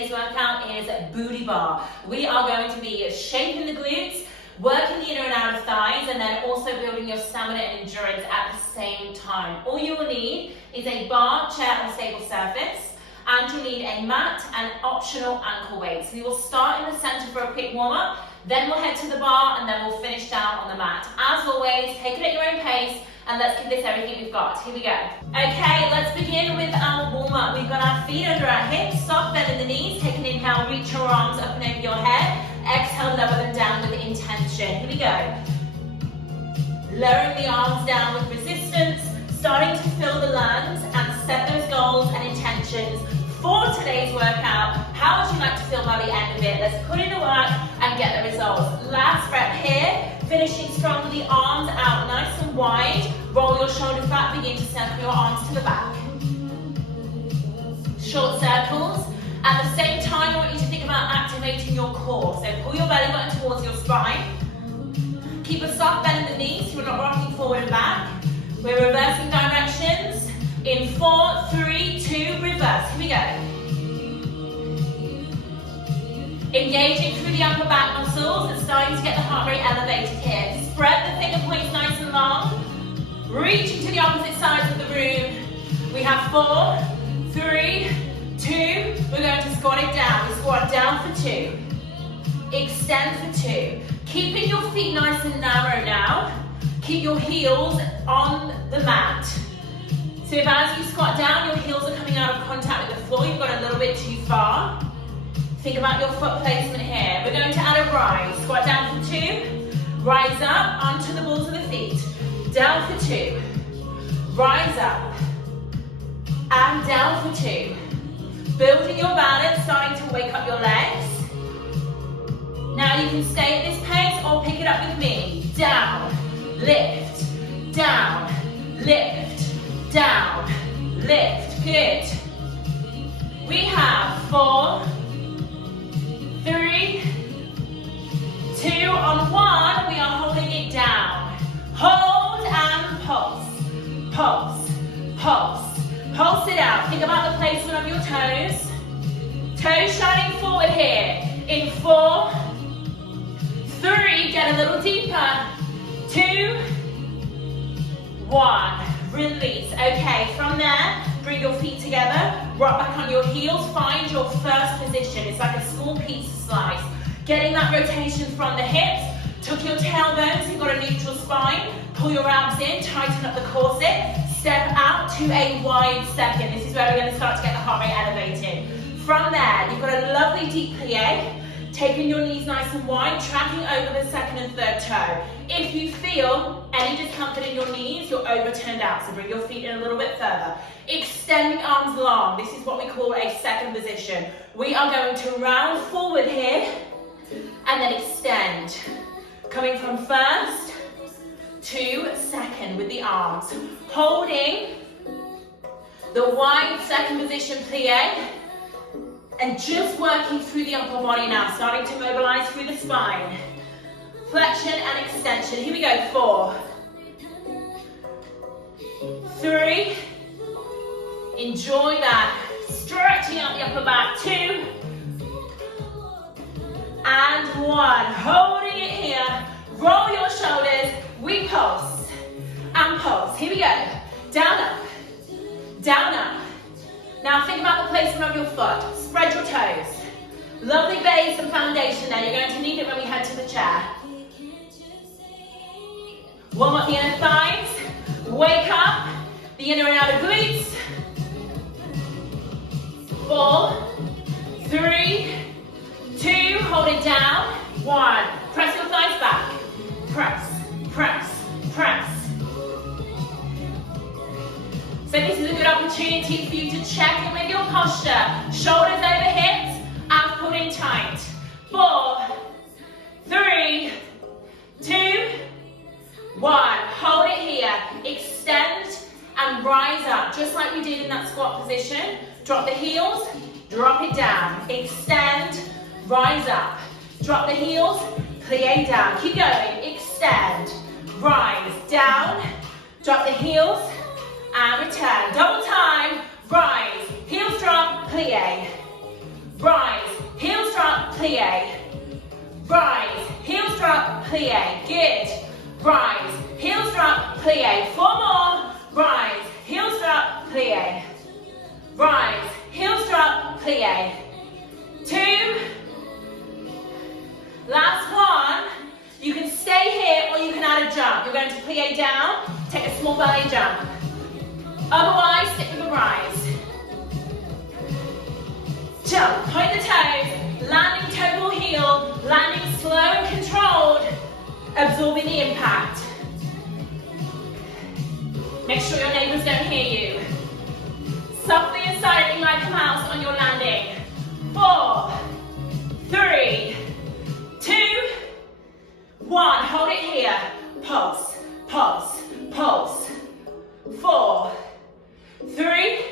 today's workout is booty bar. We are going to be shaping the glutes, working the inner and outer thighs, and then also building your stamina and endurance at the same time. All you will need is a bar, chair, or stable surface, and you'll need a mat and optional ankle weights. We will start in the center for a quick warm-up, then we'll head to the bar, and then we'll finish down on the mat. As always, take it at your own pace, and let's give this everything we've got. Here we go. Okay, let's begin with our warm-up. We've got our feet under our hips, soft bend in the knees. Take an inhale, reach your arms up and over your head. Exhale, lower them down with intention. Here we go. Lowering the arms down with resistance, starting to fill the lungs and set those goals and intentions for today's workout. How would you like to feel by the end of it? Let's put in the work and get the results. Last rep here, finishing strong with the arms out nice and wide. Roll your shoulders back, begin to circle your arms to the back. Short circles. At the same time, I want you to think about activating your core. So pull your belly button towards your spine. Keep a soft bend in the knees so we're not rocking forward and back. We're reversing directions. In 4, 3, 2, reverse. Here we go. Engaging through the upper back muscles and starting to get the heart rate elevated here. Spread the finger points nice and long. Reaching to the opposite sides of the room. We have 4, 3, 2. We're going to squat it down. We squat down for 2. Extend for 2. Keeping your feet nice and narrow now. Keep your heels on the mat. So if as you squat down, your heels are coming out of contact with the floor, you've gone a little bit too far. Think about your foot placement here. We're going to add a rise. Squat down for 2. Rise up onto the balls of the feet. Down for 2. Rise up. And down for 2. Building your balance, starting to wake up your legs. Now you can stay at this pace or pick it up with me. Down, lift, down, lift, down, lift. Good. We have 4, 3, 2, on 1, we are holding it down. Hold and pulse, pulse, pulse. Pulse it out. Think about the placement of your toes. Toes shining forward here. In 4, 3, get a little deeper. 2, 1. Release. Okay, from there, bring your feet together. Rock back on your heels. Find your first position. It's like a small pizza slice. Getting that rotation from the hips. Tuck your tailbones. You've got a neutral spine. Pull your abs in. Tighten up the corset. Step out to a wide second. This is where we're going to start to get the heart rate elevated. From there, you've got a lovely deep plie. Taking your knees nice and wide, tracking over the second and third toe. If you feel any discomfort in your knees, you're over-turned out, so bring your feet in a little bit further. Extending arms long. This is what we call a second position. We are going to round forward here and then extend. Coming from first to second with the arms. Holding the wide second position plie. And just working through the upper body now, starting to mobilize through the spine. Flexion and extension. Here we go. 4, 3. Enjoy that. Stretching out the upper back. 2. And 1. Holding it here. Roll your shoulders. We pulse. And pulse. Here we go. Down, up. Down, up. Now think about the placement of your foot. Spread your toes. Lovely base and foundation there. You're going to need it when we head to the chair. Warm up the inner thighs. Wake up the inner and outer glutes. 4, 3, 2. Hold it down. 1. Press your thighs back. Press, press, press. So this is a good opportunity for you to check in with your posture. Shoulders over hips and pull in tight. 4, 3, 2, 1. Hold it here. Extend and rise up, just like we did in that squat position. Drop the heels, drop it down. Extend, rise up. Drop the heels, plie down. Keep going. Extend, rise, down. Drop the heels, and return. Double time. Rise. Heels drop. Plie. Rise. rise, heels drop, plie. 2, last one. You can stay here or you can add a jump. You're going to plie down, take a small belly jump. Otherwise, stick with the rise. Jump, point the toes, landing toe ball heel, landing slow and controlled, absorbing the impact. Make sure your neighbours don't hear you. Softly and silently like a mouse on your landing. 4, 3, 2, 1. Hold it here. Pulse, pulse, pulse. 4, 3,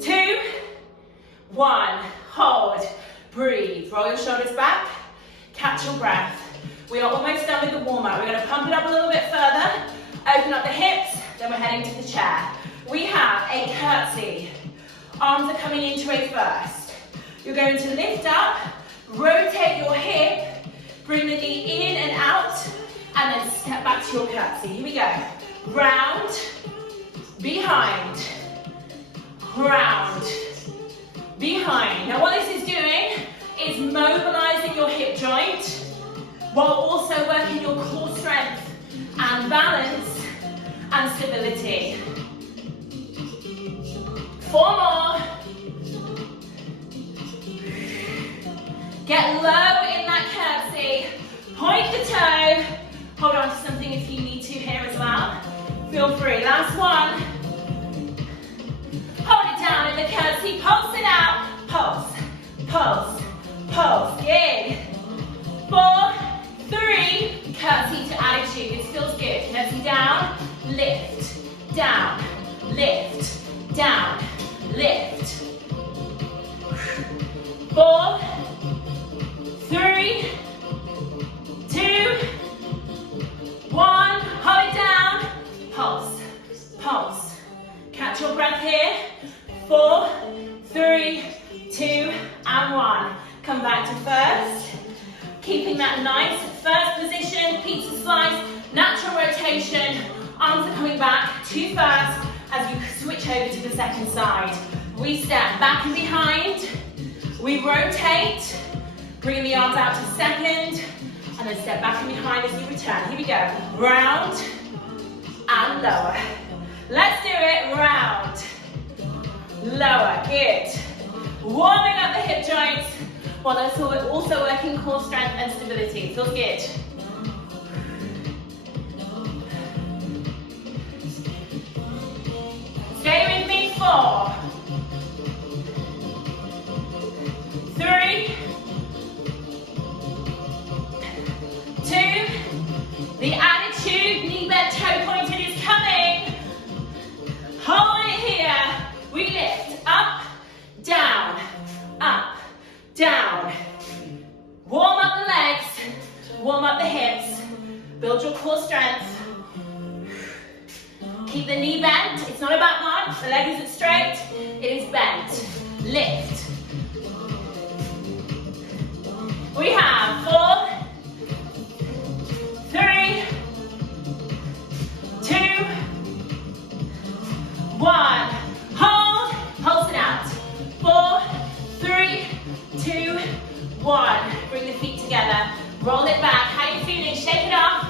2, 1. Hold. Breathe. Roll your shoulders back. Catch your breath. We are almost done with the warm-up. We're going to pump it up a little bit further. Open up the hips. Then we're heading to the chair. We have a curtsy. Arms are coming into a first. You're going to lift up, rotate your hip, bring the knee in and out, and then step back to your curtsy. Here we go. Round, behind, round, behind. Now what this is doing is mobilizing your hip joint while also working your core strength and balance and stability. 4 more. Get low in that curtsy. Point the toe. Hold on to something if you need to here as well. Feel free. Last one. Hold it down in the curtsy. Pulse it out. Pulse, pulse, pulse. Good. 4, 3. Curtsy to attitude. This feels good. Curtsy down. Lift. Down. Lift. Down. Lift. 4, 3, 2, 1. Hold it down. Pulse, pulse. Catch your breath here. 4, 3, 2, and 1. Come back to first. Keeping that nice first position, pizza slice, natural rotation. Arms are coming back to first as you switch over to the second side. We step back and behind. We rotate. Bring the arms out to second. And then step back and behind as you return. Here we go. Round and lower. Let's do it. Round. Lower. Good. Warming up the hip joints while also working core strength and stability. Feels good. Stay with me. 4, 3, 2. The attitude, knee bent, toe pointed is coming. Hold it here. We lift up, down, up, down. Warm up the legs, warm up the hips, build your core strength. Keep the knee bent. It's not about much. The leg isn't straight, it is bent. Lift. We have 4, 3, 2, 1. Hold, pulse it out. 4, 3, 2, 1. Bring the feet together. Roll it back. How you feeling? Shake it off.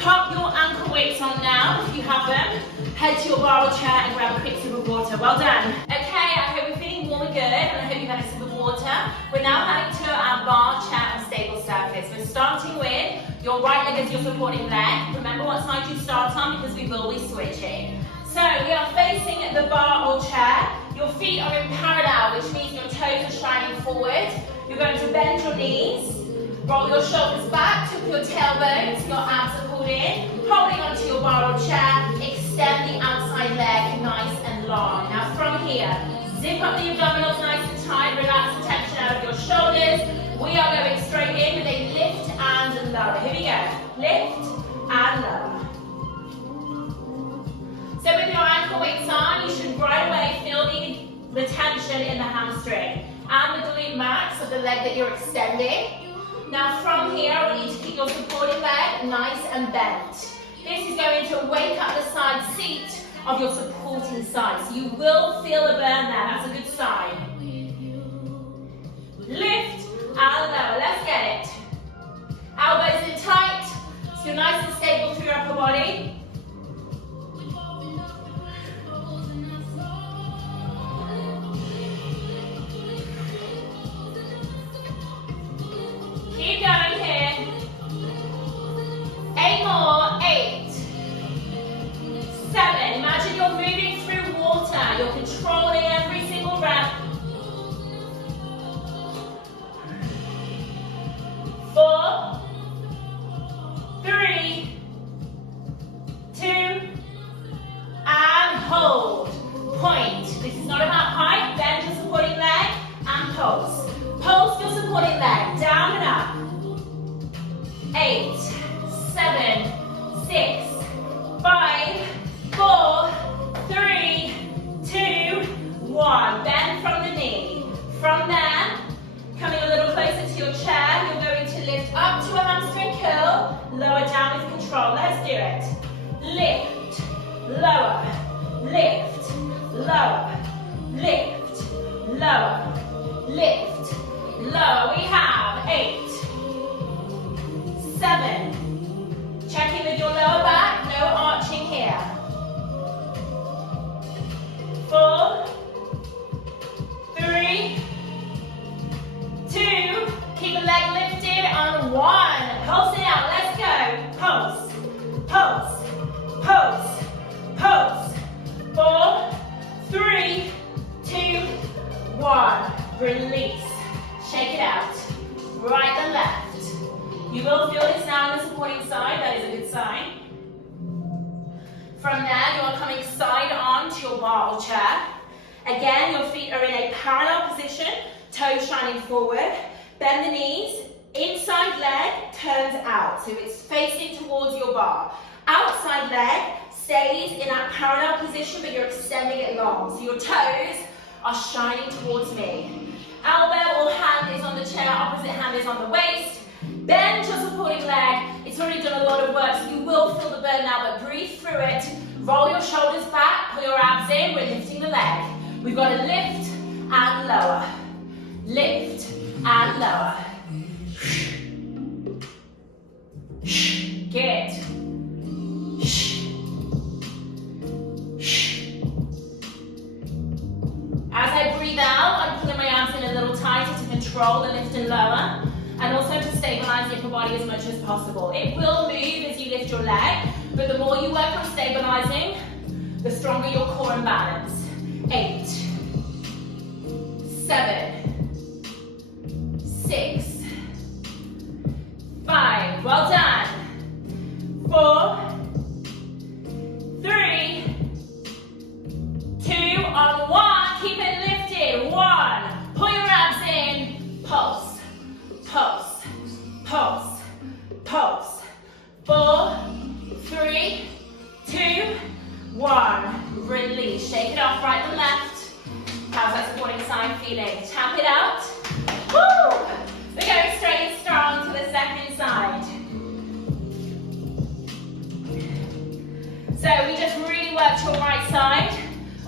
Pop your ankle weights on now if you have them. Head to your bar or chair and grab a quick sip of water. Well done. Okay, I hope you're feeling warm and good, and I hope you've had a sip of water. We're now heading to our bar, chair and stable surface. We're starting with your right leg as your supporting leg. Remember what side you start on because we will be switching. So we are facing the bar or chair. Your feet are in parallel, which means your toes are shining forward. You're going to bend your knees. Roll your shoulders back, tuck your tailbones, your abs are pulled in, holding onto your bar or chair, extend the outside leg nice and long. Now from here, zip up the abdominals nice and tight, relax the tension out of your shoulders. We are going straight in with a lift and lower. Here we go, lift and lower. So with your ankle weights on, you should right away feel the tension in the hamstring and the glute max of the leg that you're extending. Now from here, I want you to keep your supporting leg nice and bent. This is going to wake up the side seat of your supporting side. So you will feel a burn there. That's a good sign. Lift and lower. Let's get it. Elbows in tight. So you're nice and stable through your upper body. Keep going here. 8 more. 8. 7. Imagine you're moving through water. You're controlling every single rep. 4. 3. 2. And hold. Point. This is not about height. Bend your supporting leg and pulse. Pulse your supporting leg. Down and up. 8. 7. 6. 5. 4. 3. 2. 1. Bend from the knee. From there, coming a little closer to your chair, you're going to lift up to a hamstring curl, lower down with control. Let's do it. Lift, lower, lift, lower, lift, lower, lift, lower. We have 8, 7. Check in with your lower back, no arching here. 4, 3, 2, keep the leg lifted on 1. Pulse it out, let's go. Pulse, pulse, pulse, pulse. 4, 3, 2, 1. Release. Shake it out. Right and left. You will feel this now on the supporting side, that is a good sign. From there, you are coming side on to your bar or chair. Again, your feet are in a parallel position, toes shining forward. Bend the knees, inside leg turns out, so it's facing towards your bar. Outside leg stays in that parallel position, but you're extending it long. So your toes are shining towards me. Elbow or hand is on the chair, opposite hand is on the waist. Bend your supporting leg. It's already done a lot of work, so you will feel the burn now, but breathe through it. Roll your shoulders back, pull your abs in, we're lifting the leg. We've got to lift and lower. Lift and lower. Good. As I breathe out, I'm pulling my arms in a little tighter to control the lift and lower, and also to stabilize the upper body as much as possible. It will move as you lift your leg, but the more you work on stabilizing, the stronger your core and balance. 8, 7, 6, 5, well done. 4, 3, 2, on 1, keep it lifted. 1, pull your abs in, pulse, pulse, pulse, pulse. 4, 3, 2, 1, release. Shake it off right and left. How's that supporting side feeling? Tap it out. Woo! We're going straight and strong to the second side. So we just really worked your right side,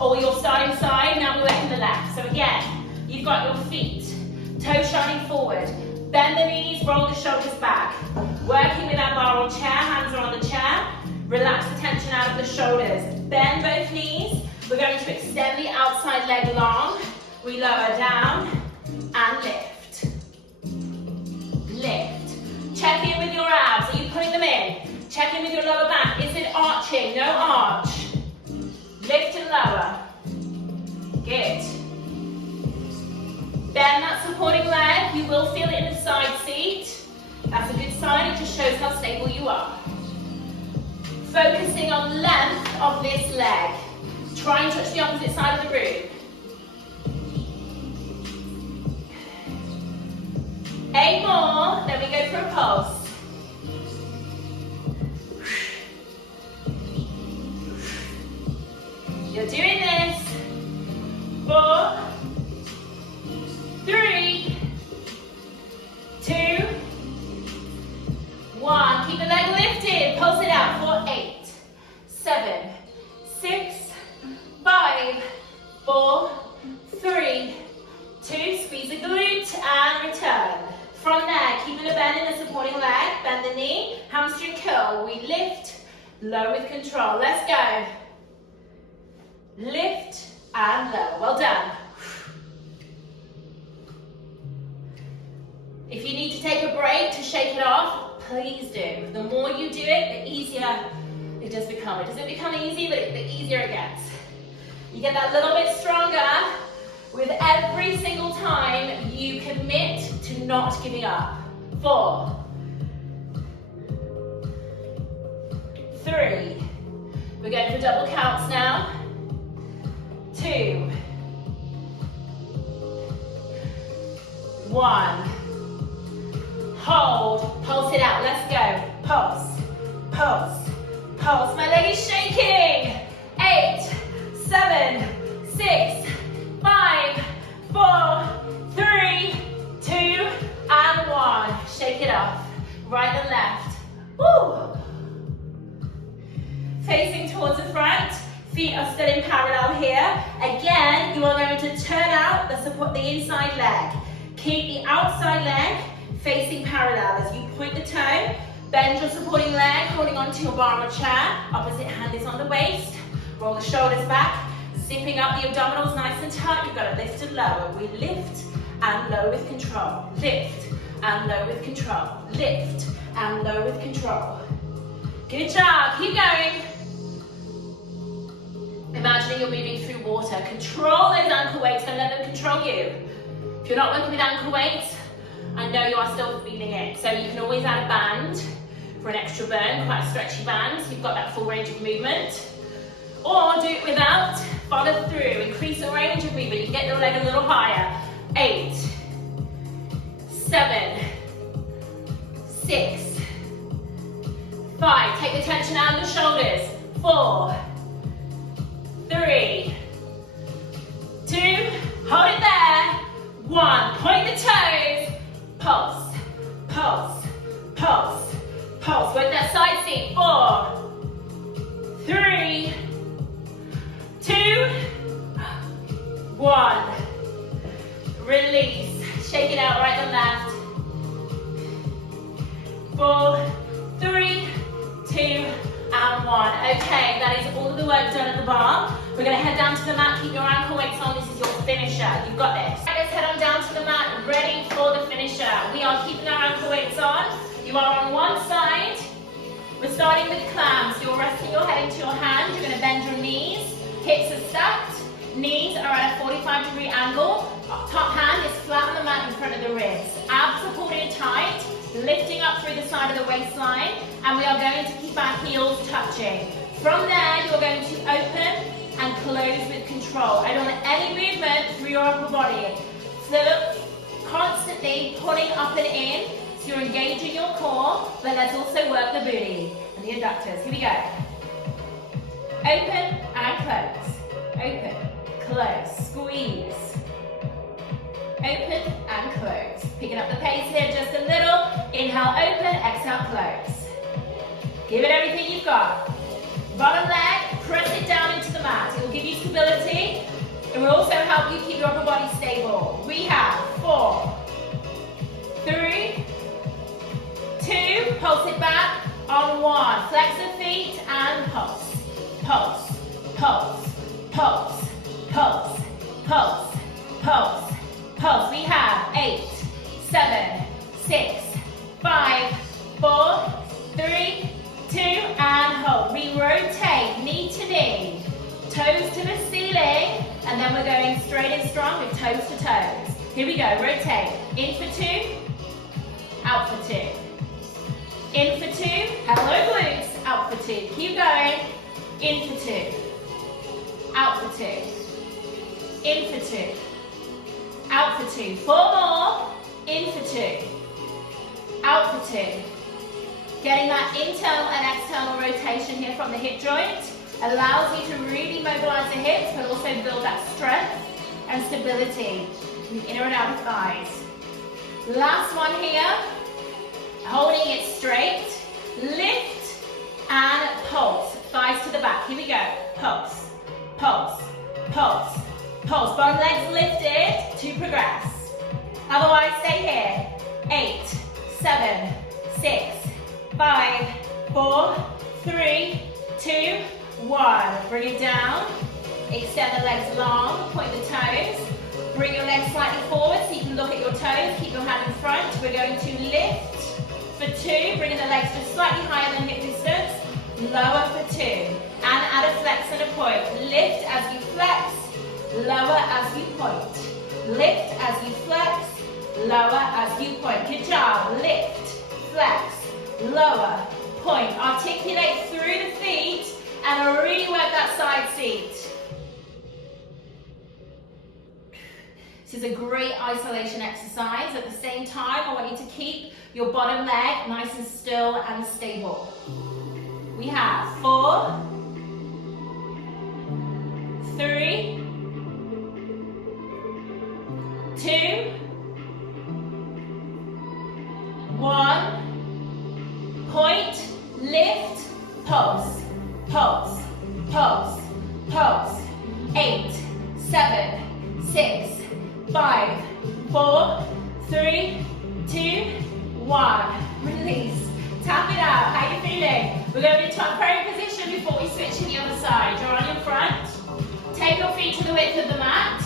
or your starting side, now we're working the left. So again, you've got your feet, toes shining forward. Bend the knees, roll the shoulders back. Working with our bar or chair, hands are on the chair. Relax the tension out of the shoulders. Bend both knees. We're going to extend the outside leg long. We lower down and lift. Lift. Check in with your abs. Are you pulling them in? Check in with your lower back. Is it arching? No arch. Lift and lower. Good. Bend that supporting leg. You will feel it in the side seat. That's a good sign. It just shows how stable you are. Focusing on length of this leg. Try and touch the opposite side of the room. 8 more, then we go for a pulse. You're doing this. 4, 3, 2, 1. Keep the leg lifted. Pulse it out for 8, 7, 6, 3, 2, squeeze the glute and return. From there, keeping a bend in the supporting leg, bend the knee, hamstring curl. We lift, low with control. Let's go. Lift and low. Well done. If you need to take a break to shake it off, please do. The more you do it, the easier it does become. It doesn't become easy, but the easier it gets. You get that little bit stronger with every single time you commit to not giving up. 4, 3, we're going for double counts now. 2, 1, hold, pulse it out, let's go. Pulse, pulse, pulse, my leg is shaking. 8, 7, 6, 5, 4, 3, 2, and 1. Shake it off, right and left. Woo! Facing towards the front, feet are still in parallel here. Again, you are going to turn out the inside leg. Keep the outside leg facing parallel as you point the toe. Bend your supporting leg, holding onto your bar or chair. Opposite hand is on the waist. Roll the shoulders back. Zipping up the abdominals nice and tight. You've got to lift and lower. We lift and low with control. Lift and low with control. Lift and low with control. Good job. Keep going. Imagining you're moving through water. Control those ankle weights. Don't let them control you. If you're not working with ankle weights, I know you are still feeling it. So you can always add a band for an extra burn, quite a stretchy band. So you've got that full range of movement. Or do it without, follow through, increase the range of movement. You can get the leg a little higher. 8, 7, 6, 5. Take the tension out of the shoulders. 4, 3, 2, hold it there. 1, point the toes. Pulse, pulse, pulse, pulse. Work that side seat. 4, 3, 2, 1. Release. Shake it out right and left. 4, 3, 2, and 1. Okay, that is all of the work done at the bar. We're going to head down to the mat. Keep your ankle weights on. This is your finisher. You've got this. Let's head on down to the mat, ready for the finisher. We are keeping our ankle weights on. You are on one side. We're starting with clams. You're resting your head into your hand. You're going to bend your knees. Hips are stacked. Knees are at a 45-degree angle. Top hand is flat on the mat in front of the ribs. Abs are pulled in tight, lifting up through the side of the waistline. And we are going to keep our heels touching. From there, you're going to open and close with control. I don't want any movement through your upper body. So constantly pulling up and in, so you're engaging your core, but let's also work the booty and the adductors. Here we go. Open and close. Open, close, squeeze. Open and close. Picking up the pace here just a little. Inhale, open, exhale, close. Give it everything you've got. Bottom leg, press it down into the mat. It will give you stability. It will also help you keep your upper body stable. We have 4, 3, 2, pulse it back on 1. Flex the feet and pulse. Pulse, pulse, pulse, pulse, pulse, pulse, pulse. We have 8, 7, 6, 5, 4, 3, 2, and hold. We rotate knee to knee, toes to the ceiling, and then we're going straight and strong with toes to toes. Here we go, rotate. In for 2, out for 2. In for 2, hello glutes, out for 2. Keep going. In for 2, out for 2. In for 2, out for 2. 4 more. In for 2, out for 2. Getting that internal and external rotation here from the hip joint allows you to really mobilize the hips, but also build that strength and stability in the inner and outer thighs. Last one here, holding it straight, lift and pulse, thighs to the back. Here we go, pulse, pulse, pulse, Pulse, bottom legs lifted to progress. Otherwise, stay here. 8, 7, 6, 5, 4, 3, 2, 1. Bring it down. Extend the legs long, point the toes. Bring your legs slightly forward so you can look at your toes. Keep your hand in front. We're going to lift for 2, bringing the legs just slightly higher than hip distance. Lower for 2. And add a flex and a point. Lift as you flex, lower as you point. Lift as you flex, lower as you point. Good job. Lift, flex, lower, point. Articulate through the feet and really work that side seat. This is a great isolation exercise. At the same time, I want you to keep your bottom leg nice and still and stable. We have 4, 3, 2, 1. Point, lift, pulse, pulse, pulse, pulse. 8, 7, 6, 5, 4, 3, 2, 1. Release. Tap it out. How are you feeling? We're going into our prone position before we switch to the other side. You're on your front. Take your feet to the width of the mat.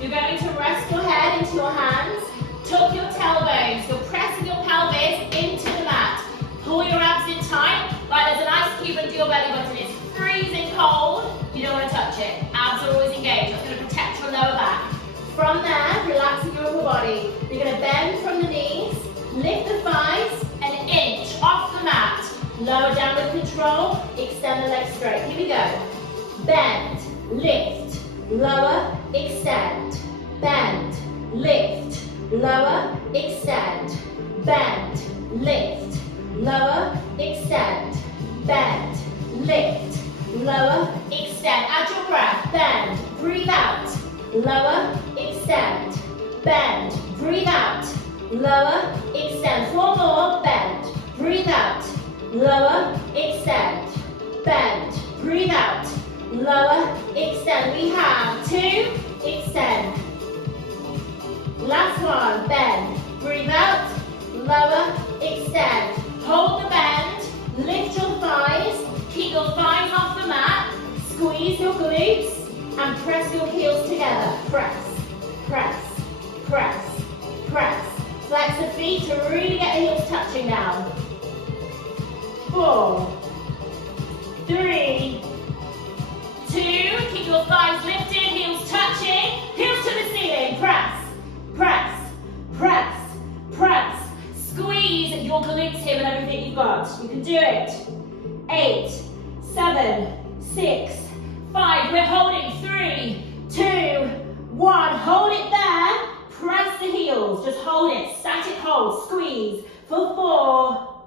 You're going to rest your head into your hands. Tuck your tailbones. You're pressing your pelvis into the mat. Pull your abs in tight, like there's an ice cube under your belly button. It's freezing cold. You don't want to touch it. Abs are always engaged. That's going to protect your lower back. From there, relaxing your upper body. You're going to bend from the knees, lift the thighs, an inch off the mat. Lower down with control, extend the legs straight. Here we go. Bend, lift, lower, extend. Bend, lift, lower, extend. Bend, lift, lower, extend. Bend, lift, lower, extend. Add your breath. Bend, breathe out. Lower, extend, bend, breathe out, lower, extend. 4 more, bend, breathe out, lower, extend, bend, breathe out, lower, extend. We have 2, extend. Last one, bend, breathe out, lower, extend. Hold the bend, lift your thighs, keep your thighs off the mat, squeeze your glutes, and press your heels together. Press, press, press, press. Flex the feet to really get the heels touching now. 4, 3, 2. Keep your thighs lifted, heels touching. Heels to the ceiling. Press, press, press, press. Squeeze your glutes here with everything you've got. You can do it. 8, 7, 6, 5, we're holding. 3, 2, 1. Hold it there. Press the heels. Just hold it. Static hold. Squeeze. For 4,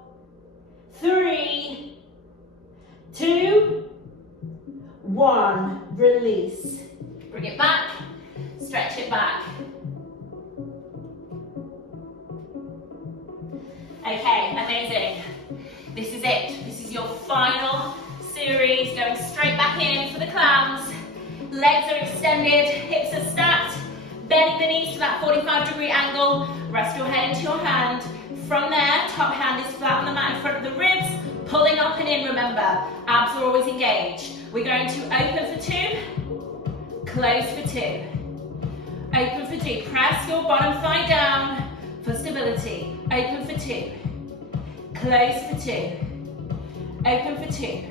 3, 2, 1. Release. Bring it back. Stretch it back. Okay, amazing. This is it. This is your final series. Going straight back in for the clams. Legs are extended, hips are stacked. Bending the knees to that 45-degree angle. Rest your head into your hand. From there, top hand is flat on the mat in front of the ribs. Pulling up and in, remember. Abs are always engaged. We're going to open for 2. Close for 2. Open for 2. Press your bottom thigh down for stability. Open for 2. Close for 2. Open for 2.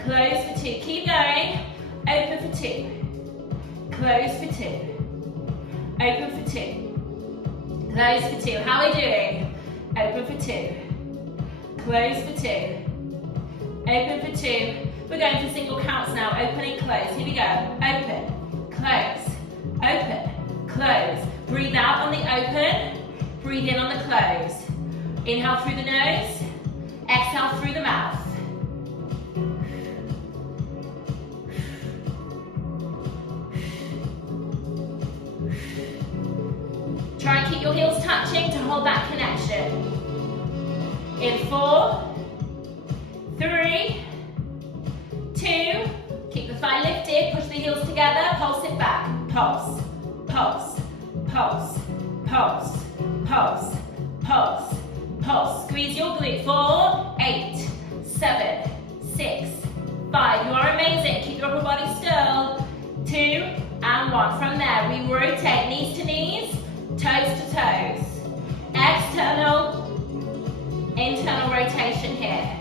Close for 2. Keep going. Open for 2. Close for 2. Open for 2. Close for 2. How are we doing? Open for 2. Close for 2. Open for 2. We're going for single counts now. Open and close. Here we go. Open. Close. Open. Close. Breathe out on the open. Breathe in on the close. Inhale through the nose. Exhale through the mouth. Try and keep your heels touching to hold that connection. In 4, 3, 2, keep the thigh lifted, push the heels together, pulse it back. Pulse, pulse, pulse, pulse, pulse, pulse, pulse. Squeeze your glute. 4, 8, 7, 6, 5. You are amazing. Keep your upper body still. 2 and 1. From there, we rotate knees to knees, toes to toes. External, internal rotation here.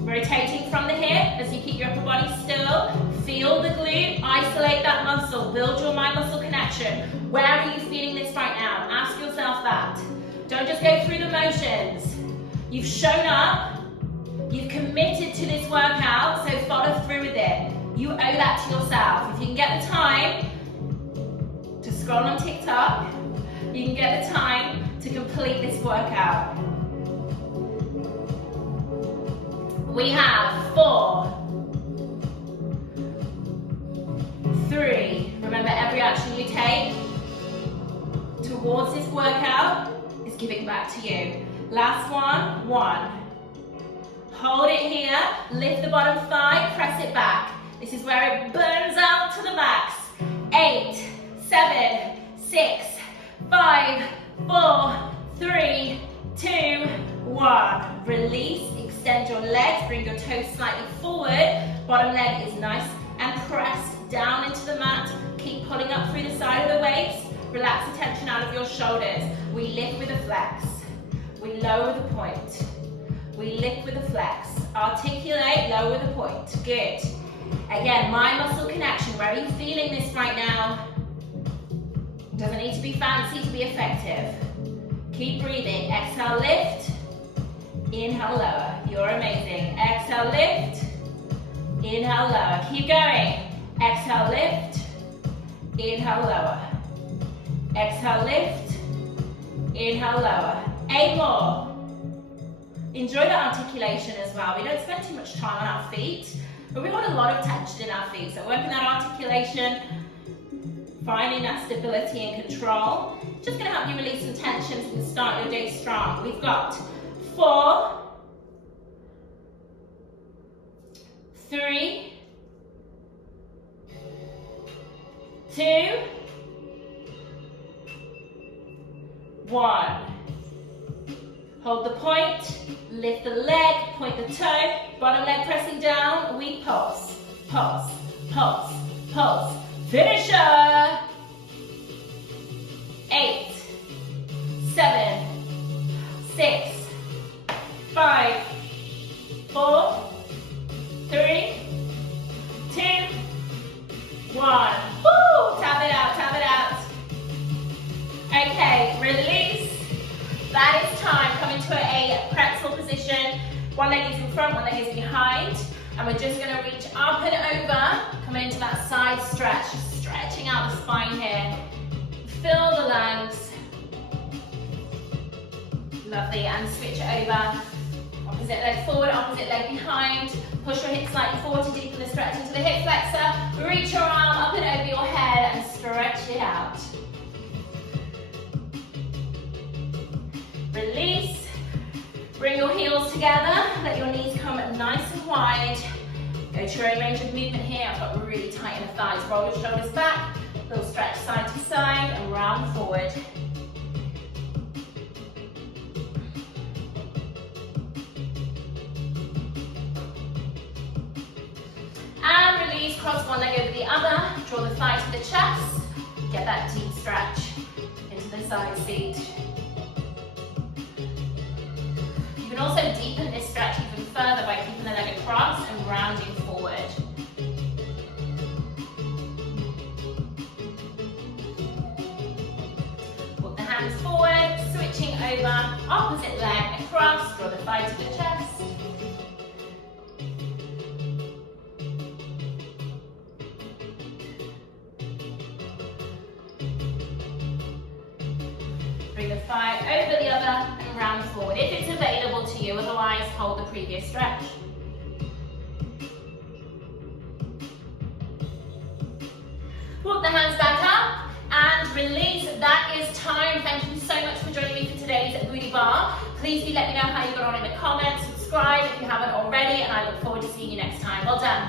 Rotating from the hip as you keep your upper body still. Feel the glute, isolate that muscle, build your mind muscle connection. Where are you feeling this right now? Ask yourself that. Don't just go through the motions. You've shown up, you've committed to this workout, so follow through with it. You owe that to yourself. If you can get the time to scroll on TikTok, you can get the time to complete this workout. We have 4, 3. Remember, every action you take towards this workout is giving back to you. Last one, 1. Hold it here, lift the bottom thigh, press it back. This is where it burns out to the max. 8, 7, 6, 5, 4, 3, 2, 1. Release, extend your legs, bring your toes slightly forward. Bottom leg is nice and press down into the mat. Keep pulling up through the side of the waist. Relax the tension out of your shoulders. We lift with a flex. We lower the point. We lift with a flex. Articulate, lower the point. Good. Again, mind muscle connection. Where are you feeling this right now? Doesn't need to be fancy to be effective. Keep breathing. Exhale, lift. Inhale, lower. You're amazing. Exhale, lift. Inhale, lower. Keep going. Exhale, lift. Inhale, lower. Exhale, lift. Inhale, lower. 8 more. Enjoy the articulation as well. We don't spend too much time on our feet, but we've got a lot of tension in our feet. So working that articulation, finding that stability and control, just going to help you release some tensions and start your day strong. We've got 4, 3, 2, 1. Hold the point, lift the leg, point the toe, bottom leg pressing down, we pulse, pulse, pulse, pulse. Finisher! 8, 7, 6, 5, 4, 3, 2, 1. Woo! Tap it out, tap it out. Okay, release. That is time. Come into a pretzel position. One leg is in front, one leg is behind. And we're just going to reach up and over. Come into that side stretch. Stretching out the spine here. Fill the lungs. Lovely. And switch over. Opposite leg forward, opposite leg behind. Push your hips slightly forward to deepen the stretch into the hip flexor. Reach your arm up and over your head and stretch it out. Release. Bring your heels together. Let your knees come nice and wide. Go to your own range of movement here. I've got really tight in the thighs. Roll your shoulders back. Little stretch side to side and round forward. And release. Cross one leg over the other. Draw the thigh to the chest. Get that deep stretch into the side seat. You can also deepen this stretch even further by keeping the leg across and rounding forward. Walk the hands forward, switching over, opposite leg across, draw the thigh to the chest. Bring the thigh over the other and round forward if it's available to you, otherwise hold the previous stretch. Walk the hands back up and release. That is time. Thank you so much for joining me for today's Booty Bar. Please do let me know how you got on in the comments. Subscribe if you haven't already, and I look forward to seeing you next time. Well done.